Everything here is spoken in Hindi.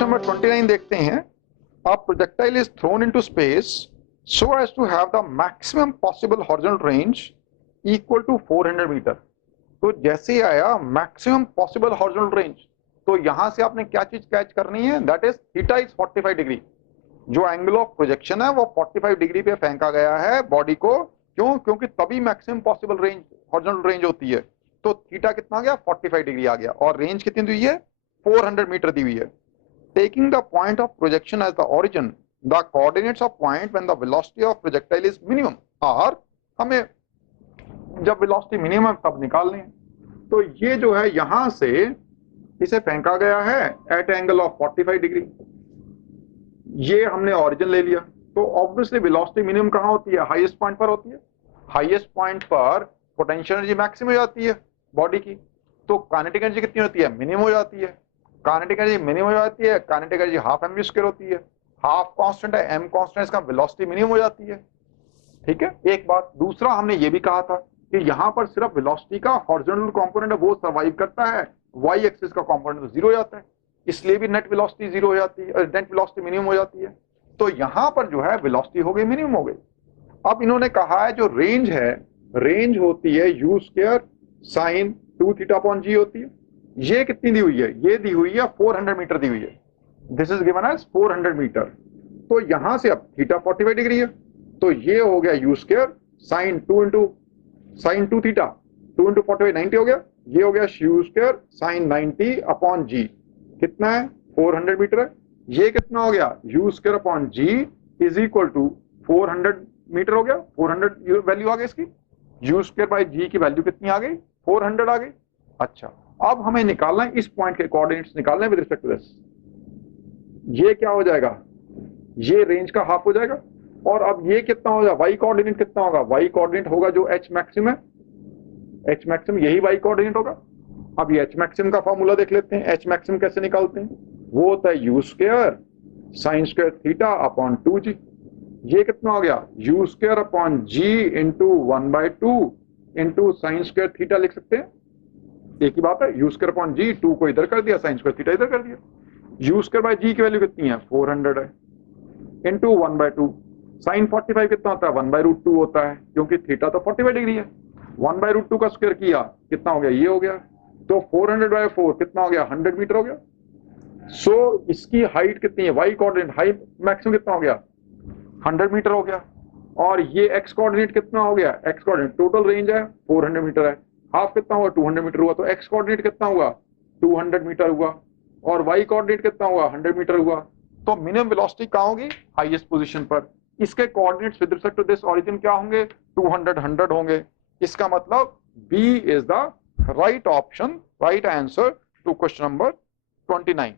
क्वेश्चन नंबर 29 देखते हैं। A projectile is thrown into space so as to have the maximum possible horizontal range equal to 400 metre. तो जैसे ही आया मैक्सिमम पॉसिबल हॉरिजॉन्टल रेंज, तो यहां से आपने क्या चीज कैच करनी है, that is theta is 45 degree. जो एंगल ऑफ प्रोजेक्शन है वो 45 डिग्री पे फेंका गया है बॉडी को। क्यों? क्योंकि तभी maximum possible range horizontal range होती है। तो थीटा कितना आ गया? 45 डिग्री आ गया। और रेंज कितनी दी हुई है? 400 मीटर दी हुई है। Taking the point of projection as the origin, the coordinates of point when the velocity of projectile is minimum are, हमें जब velocity minimum तब निकालनी है। तो ये जो है यहां से इसे फेंका गया है at angle of 45 डिग्री। ये हमने origin ले लिया। तो obviously velocity minimum कहां होती है? हाईएस्ट पॉइंट पर होती है। हाईएस्ट पॉइंट पर पोटेंशियल एनर्जी मैक्सिमम हो जाती है बॉडी की। तो काइनेटिक एनर्जी कितनी होती है? मिनिमम हो जाती है। काइनेटिक एनर्जी मिनिमम हो जाती है। Kinetic energy half M square होती है। हाफ कांस्टेंट है, एम कांस्टेंट, इसका वेलोसिटी मिनिमम हो जाती है। ठीक है, एक बात। दूसरा हमने ये भी कहा था कि यहां पर सिर्फ वेलोसिटी का हॉरिजॉन्टल कंपोनेंट है वो सर्वाइव करता है, वाई एक्सिस का कंपोनेंट तो जीरो हो जाता है, इसलिए भी नेट वेलोसिटी जीरो हो जाती है, नेट वेलोसिटी मिनिमम हो जाती है। तो यहां पर जो है वेलोसिटी हो गई मिनिमम हो गई। अब इन्होंने कहा है जो रेंज है, रेंज होती है you square sine 2 theta upon g होती है। ये कितनी दी हुई है? ये दी हुई है 400 मीटर दी हुई है। This is given as 400 metre. तो यहां से अब थीटा 45 डिग्री है, तो ये हो गया U square sine 2 theta 2 into 45 90 हो गया। ये हो गया U square sine 90 upon G. कितना है? 400 मीटर है। ये कितना हो गया? U square upon G is equal to 400 metre हो गया। 400 वैल्यू आ गई इसकी। यू स्क्वायर बाई जी की वैल्यू कितनी आ गई? 400 आ गई। अच्छा, अब हमें निकालना है इस पॉइंट के कोऑर्डिनेट्स निकालना है विद रिस्पेक्ट टू दिस। ये क्या हो जाएगा? ये रेंज का हाफ हो जाएगा। और अब ये कितना होगा? वाई कोऑर्डिनेट कितना होगा? वाई कोऑर्डिनेट होगा जो एच मैक्सिमम है, एच मैक्सिमम यही वाई कोऑर्डिनेट होगा। अब ये एच मैक्सिमम का फॉर्मूला देख लेते हैं। एच मैक्सिमम कैसे निकालते हैं? वो होता है you square sine square theta upon 2g। ये कितना हो गया? U square upon G into 1/2 into sine square theta लिख सकते हैं। एक ही बात है। यू स्क्वायर अपॉन जी, 2 को इधर कर दिया, साइन स्क्वायर थीटा इधर कर दिया। यू स्क्वायर बाय जी की वैल्यू कितनी है? 400 है, इंटू 1/2। साइन 45 कितना होता है? 1/√2 होता है, क्योंकि थीटा तो 45 डिग्री है। 1/√2 का स्क्वायर किया, कितना हो गया? ये हो गया। तो 400/4 कितना हो गया? 100 मीटर हो गया। सो इसकी हाइट कितनी है? वाई कोऑर्डिनेट हाइट मैक्सिमम कितना हो गया? 100 मीटर हो गया। और ये एक्स कोऑर्डिनेट कितना हो गया? एक्स कोऑर्डिनेट टोटल रेंज है 400 मीटर है। हाफ कितना हुआ? 200 मीटर हुआ। तो एक्स कोऑर्डिनेट कितना हुआ? 200 मीटर हुआ। और वाई कोऑर्डिनेट कितना हुआ? 100 मीटर हुआ। तो मिनिमम वेलोसिटी कहां होगी? हाईएस्ट पोजीशन पर। इसके coordinates with respect to this origin क्या होंगे? 200 100 होंगे। इसका मतलब B is the right option, right answer to question number 29।